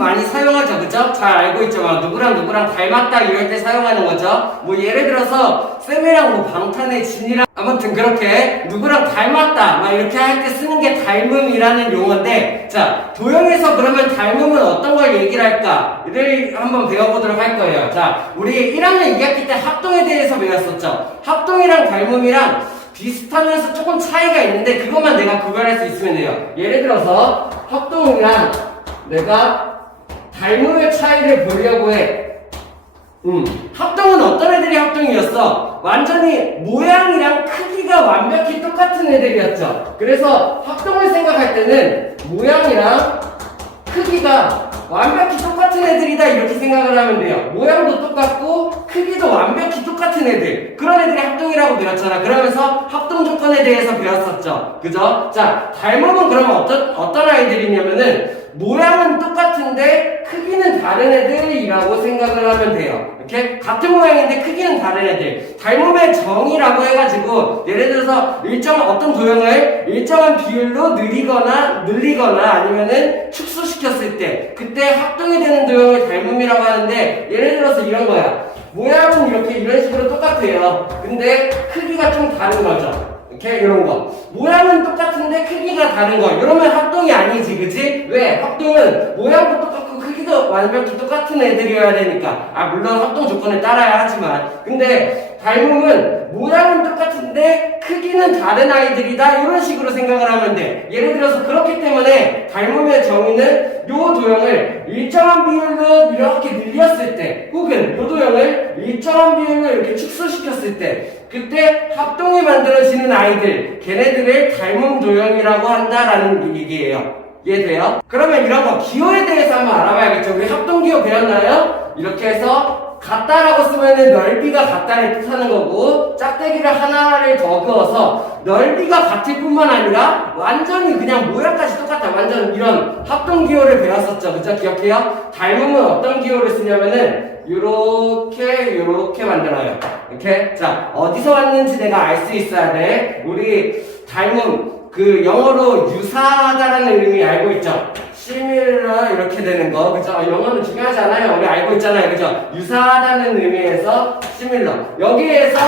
많이 사용하죠. 그죠? 잘 알고 있죠. 막 누구랑 누구랑 닮았다 이럴 때 사용하는 거죠. 뭐 예를 들어서 쌤이랑 뭐 방탄의 진이랑 아무튼 그렇게 누구랑 닮았다 막 이렇게 할 때 쓰는 게 닮음이라는 용어인데, 자, 도형에서 그러면 닮음은 어떤 걸 얘기를 할까를 한번 배워보도록 할 거예요. 자, 우리 1학년 2학기 때 합동에 대해서 배웠었죠. 합동이랑 닮음이랑 비슷하면서 조금 차이가 있는데 그것만 내가 구별할 수 있으면 돼요. 예를 들어서 합동이랑 내가 닮음의 차이를 보려고 해. 합동은 어떤 애들이 합동이었어? 완전히 모양이랑 크기가 완벽히 똑같은 애들이었죠. 그래서 합동을 생각할 때는 모양이랑 크기가 완벽히 똑같은 애들이다 이렇게 생각을 하면 돼요. 모양도 똑같고 크기도 완벽히 똑같은 애들, 그런 애들이 합동이라고 배웠잖아. 그러면서 합동 조건에 대해서 배웠었죠. 그죠? 자, 닮음은 그러면 어떤 아이들이냐면은 모양은 똑같은데 크기는 다른 애들이라고 생각을 하면 돼요. 이렇게 같은 모양인데 크기는 다른 애들. 닮음의 정의라고 해가지고 예를 들어서 어떤 도형을 일정한 비율로 늘리거나 아니면은 축소시켰을 때 그때 합동이 되는 도형을 닮음이라고 하는데, 예를 들어서 이런 거야. 모양은 이런 식으로 똑같아요. 근데 크기가 좀 다른 거죠. 이렇게 이런 거. 모양은 똑같은데 크기가 다른 거. 이러면 합동이 아니지, 그치? 왜? 합동은 모양도 똑같고 크기도 완벽히 똑같은 애들이어야 되니까. 물론 합동 조건을 따라야 하지만. 근데 닮음은 모양은 똑같은데 크기는 다른 아이들이다 이런 식으로 생각을 하면 돼. 예를 들어서 그렇기 때문에 닮음의 정의는 요 도형을 일정한 비율로 이렇게 늘렸을 때, 혹은 요 도형을 일정한 비율로 이렇게 축소시켰을 때 그때 합동이 만들어지는 아이들, 걔네들을 닮음 도형이라고 한다라는 얘기예요. 이해돼요? 그러면 이런 거 기호에 대해서 한번 알아봐야겠죠. 우리 합동 기호 배웠나요? 이렇게 해서 같다라고 쓰면은 넓이가 같다를 뜻하는 거고, 짝대기를 하나를 더 그어서 넓이가 같을 뿐만 아니라 완전히 그냥 모양까지 똑같다. 완전 이런 합동 기호를 배웠었죠. 그죠? 기억해요? 닮음은 어떤 기호를 쓰냐면은 요렇게 만들어요. 이렇게. 자, 어디서 왔는지 내가 알 수 있어야 돼. 우리 닮음, 영어로 유사하다라는 의미 알고 있죠? similar 이렇게 되는 거, 그죠? 영어는 중요하지 않아요. 우리 알고 있잖아요. 그죠? 유사하다는 의미에서 similar. 여기에서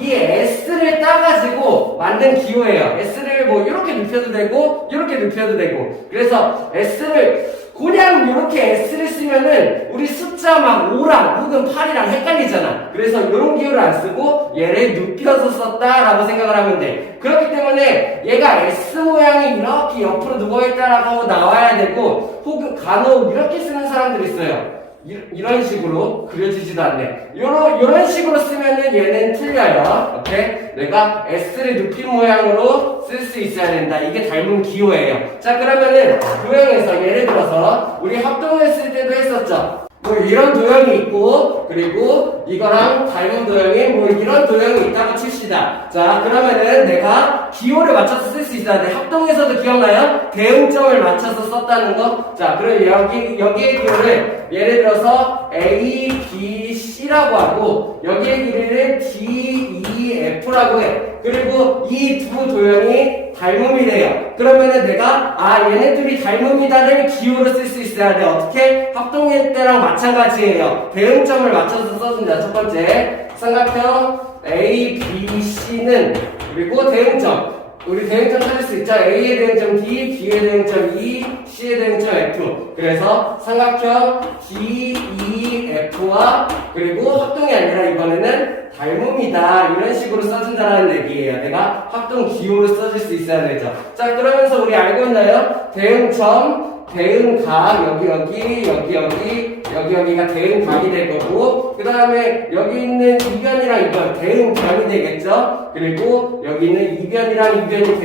이 s를 따가지고 만든 기호예요. s를 뭐 이렇게 눕혀도 되고 이렇게 눕혀도 되고. 그래서 s를 그냥 이렇게 S를 쓰면은 우리 숫자 막 5랑 혹은 8이랑 헷갈리잖아. 그래서 이런 기호를 안 쓰고 얘를 눕혀서 썼다라고 생각을 하면 돼. 그렇기 때문에 얘가 S 모양이 이렇게 옆으로 누워있다라고 나와야 되고, 혹은 간혹 이렇게 쓰는 사람들이 있어요. 이런 식으로 그려지지도 않네. 이런 식으로 쓰면은 얘는 틀려요. 오케이? 내가 S를 눕힌 모양으로 쓸 수 있어야 된다. 이게 닮은 기호예요. 자, 그러면은 도형에서 예를 들어서 우리 합동했을 때도 했었죠. 뭐 이런 도형이 있고, 그리고 이거랑 닮은 도형이 뭐 이런 도형이 있다고 칩시다. 자, 그러면은 내가 기호를 맞춰서 쓸 수 있어야 돼. 합동에서도 기억나요? 대응점을 맞춰서 썼다는 거. 자, 그럼 여기의 기호를 예를 들어서 A, B, C라고 하고, 여기의 길이를 D, E, F라고 해. 그리고 이 두 도형이 닮음이래요. 그러면은 내가 얘네 둘이 닮음이다를 기호로 쓸 수 있어야 돼. 어떻게? 합동일 때랑 마찬가지예요. 대응점을 맞춰서 써준다. 첫 번째 삼각형 A, B, C는, 그리고 대응점, 우리 대응점 찾을 수 있죠? A의 대응점 D, B의 대응점 E, C의 대응점 F. 그래서 삼각형 D, E, F와, 그리고 합동이 아니라 이번에는 닮음이다 이런 식으로 써준다는 얘기예요. 내가 합동 기호로 써줄 수 있어야 되죠. 자, 그러면서 우리 알고 있나요? 대응점, 대응각, 여기가 대응각이 될 거고, 그 다음에 여기 있는 이변이랑 이변, 대응변이 되겠죠? 그리고 여기 있는 이변이랑 이변이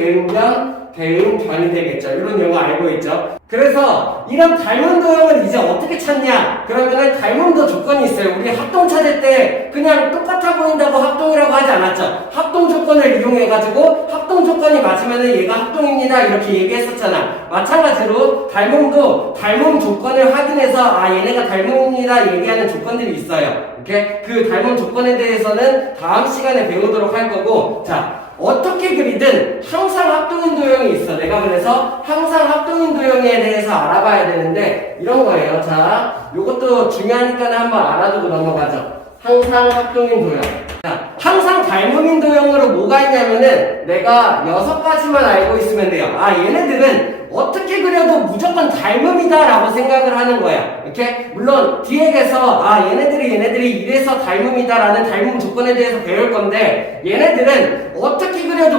대응변이 되겠죠. 이런 용어 알고 있죠? 그래서 이런 닮은 도형을 이제 어떻게 찾냐? 그러면은 닮음도 조건이 있어요. 우리 합동 찾을 때 그냥 똑같아 보인다고 합동이라고 하지 않았죠? 합동 조건을 이용해가지고 합동 조건이 맞으면은 얘가 합동입니다 이렇게 얘기했었잖아. 마찬가지로 닮음도 닮음 조건을 확인해서 얘네가 닮음입니다 얘기하는 조건들이 있어요. 이렇게 그 닮음 조건에 대해서는 다음 시간에 배우도록 할 거고, 자, 어떻게 그리든 항상 합동인 도형이 있어. 내가 그래서 항상 합동인 도형에 대해서 알아봐야 되는데 이런 거예요. 자, 요것도 중요하니까 한번 알아두고 넘어가죠. 항상 합동인 도형. 자, 항상 닮음인 도형으로 뭐가 있냐면은 내가 6가지만 알고 있으면 돼요. 아, 얘네들은 어떻게 그려도 무조건 닮음이다 라고 생각을 하는 거야. 이렇게? 물론 뒤에서 얘네들이 이래서 닮음이다 라는 닮음 조건에 대해서 배울 건데 얘네들은 어떻게 그려도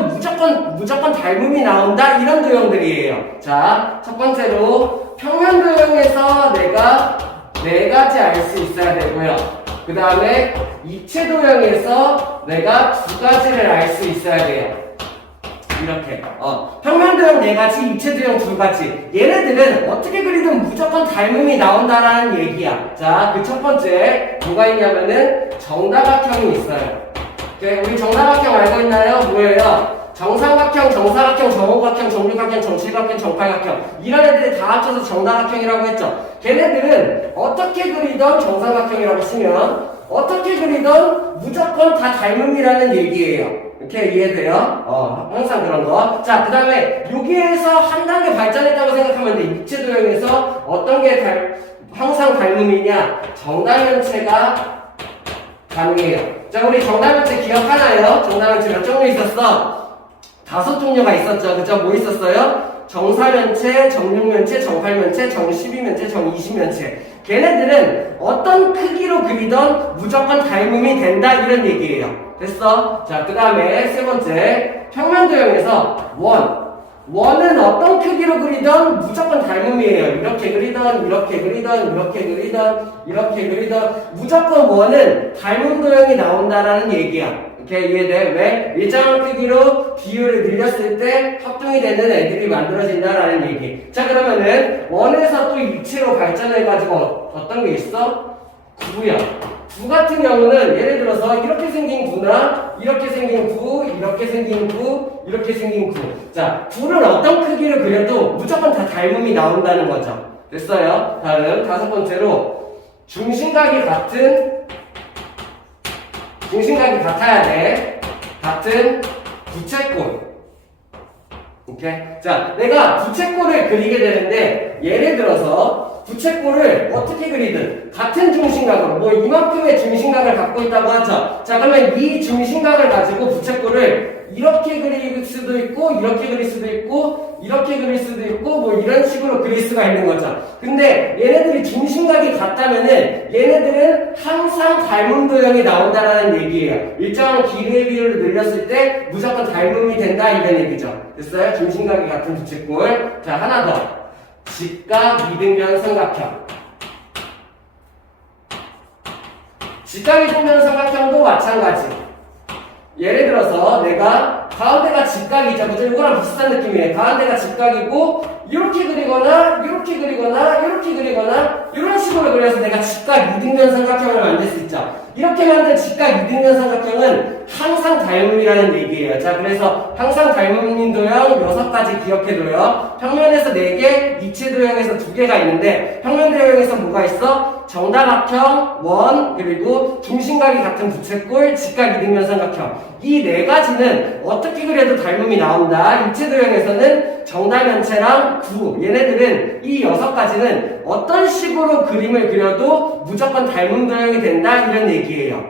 무조건 닮음이 나온다 이런 도형들이에요. 자, 첫 번째로 평면 도형에서 내가 4가지 알 수 있어야 되고요. 그 다음에 입체 도형에서 내가 2가지를 알 수 있어야 돼요. 이렇게 평면 도형 4가지, 입체 도형 2가지. 얘네들은 어떻게 그리든 무조건 닮음이 나온다라는 얘기야. 자, 그 첫 번째 뭐가 있냐면은 정다각형이 있어요. 오케이? 우리 정다각형 알고 있나요? 뭐예요? 정삼각형, 정사각형, 정오각형, 정육각형, 정칠각형, 정팔각형 이런 애들이 다 합쳐서 정다각형이라고 했죠. 걔네들은 어떻게 그리던 정삼각형이라고 치면 어떻게 그리던 무조건 다 닮음이라는 얘기예요. 이렇게 이해돼요? 항상 그런 거. 자, 그 다음에 여기에서 한 단계 발전했다고 생각하면 돼. 입체 도형에서 어떤 게 항상 닮음이냐? 정다면체가 가능해요. 자, 우리 정다면체 기억하나요? 정다면체 몇 종류 있었어? 5종류가 있었죠. 그죠? 뭐 있었어요? 정사면체, 정육면체, 정팔면체, 정십이면체, 정이십면체. 걔네들은 어떤 크기로 그리던 무조건 닮음이 된다 이런 얘기예요. 됐어? 자, 그 다음에 세 번째 평면 도형에서 원은 어떤 크기로 그리던 무조건 닮음이에요. 이렇게 그리던 무조건 원은 닮음 도형이 나온다라는 얘기야. 이렇게 이해돼? 왜? 일정한 크기로 비율을 늘렸을 때 합동이 되는 애들이 만들어진다라는 얘기. 자, 그러면은 원에서 또 입체로 발전해가지고 어떤 게 있어? 구야. 구 같은 경우는 예를 들어서 이렇게 생긴 구나 이렇게 생긴 구, 이렇게 생긴 구, 이렇게 생긴 구. 자, 구는 어떤 크기를 그려도 무조건 다 닮음이 나온다는 거죠. 됐어요? 다음 5번째로 중심각이 같아야 돼. 같은 부채꼴. 오케이? 자, 내가 부채꼴을 그리게 되는데 예를 들어서 부채꼴을 어떻게 그리든 같은 중심각으로 뭐 이만큼의 중심각을 갖고 있다고 하죠. 자, 그러면 이 중심각을 가지고 부채꼴을 이렇게 그릴 수도 있고 이렇게 그릴 수도 있고 이렇게 그릴 수도 있고 뭐 이런 식으로 그릴 수가 있는 거죠. 근데 얘네들이 중심각이 같다면은 얘네들은 항상 닮음 도형이 나온다라는 얘기예요. 일정한 길이의 비율을 늘렸을 때 무조건 닮음이 된다 이런 얘기죠. 됐어요? 중심각이 같은 부채꼴. 자, 하나 더. 직각 이등변 삼각형. 직각 이등변 삼각형도 마찬가지. 예를 들어서 내가 가운데가 직각이죠. 그죠? 이거랑 비슷한 느낌이에요. 가운데가 직각이고 이렇게 그리거나 이렇게 그리거나 이렇게 그리거나 이런 식으로 그려서 내가 직각 이등변 삼각형을 만들 수 있죠. 이렇게 만든 직각 이등변 삼각형은 항상 닮음이라는 얘기예요. 자, 그래서 항상 닮음인 도형 6가지 기억해둬요. 평면에서 4개, 입체 도형에서 2개가 있는데 평면 도형에서 뭐가 있어? 정다각형, 원, 그리고 중심각이 같은 부채꼴, 직각 이등변 삼각형. 이 4가지는 어떻게 그려도 닮음이 나온다. 입체 도형에서는 정다면체랑 구. 얘네들은 이 6가지는 어떤 식으로 그림을 그려도 무조건 닮음 도형이 된다. 이런 얘기예요.